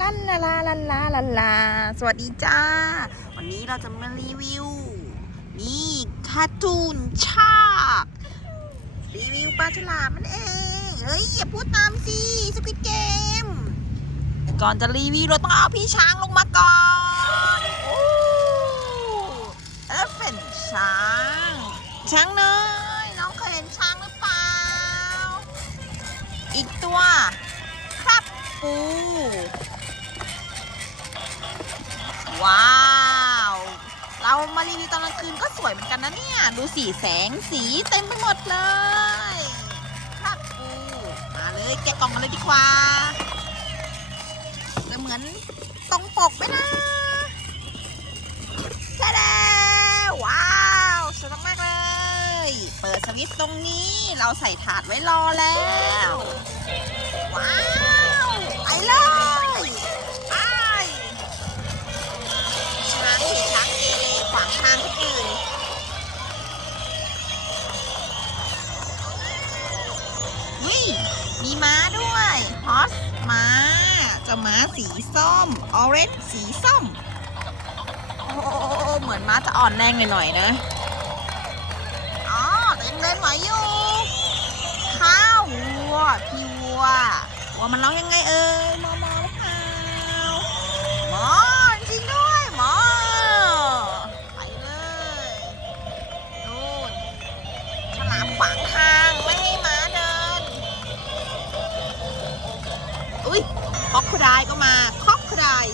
ลันลาลาลันลาลันลา สวัสดีจ้า วันนี้เราจะมารีวิว นี่การ์ตูนชากรีวิวปลาฉลามมันเอง เฮ้ย อย่าพูดตามสิสปิดเกม ก่อนจะรีวิวเราต้องเอาพี่ช้างลงมาก่อนโอ้เอฟเฟนช้าง ช้างเนยน้องเคยเห็นช้างหรือเปล่า อีกตัว ครับปู ว้าว เรามารีวิวตอนกลางคืนก็สวยเหมือนกันนะเนี่ย ดูสีแสงสีเต็มไปหมดเลยครับปูมาเลยแกะกล่องกันเลยดีกว่า จะเหมือนตรงปกไหมนะแท้ๆว้าวสวยมากๆเลย เปิดสวิตช์ตรงนี้เราใส่ถาดไว้รอแล้ว้ย มีม้าด้วยฮอสม้าจะม้าสีส้มออเรนจ์สีส้ม โอ้เหมือนม้าจะอ่อนแรงหน่อยๆนะ อ๋อแต่ยังเดินไหวอยู่ ข้าววัว พี่วัว วัวมันร้องยังไงเอ่ยมอม ยคอกคดายก็มาคอกคดาย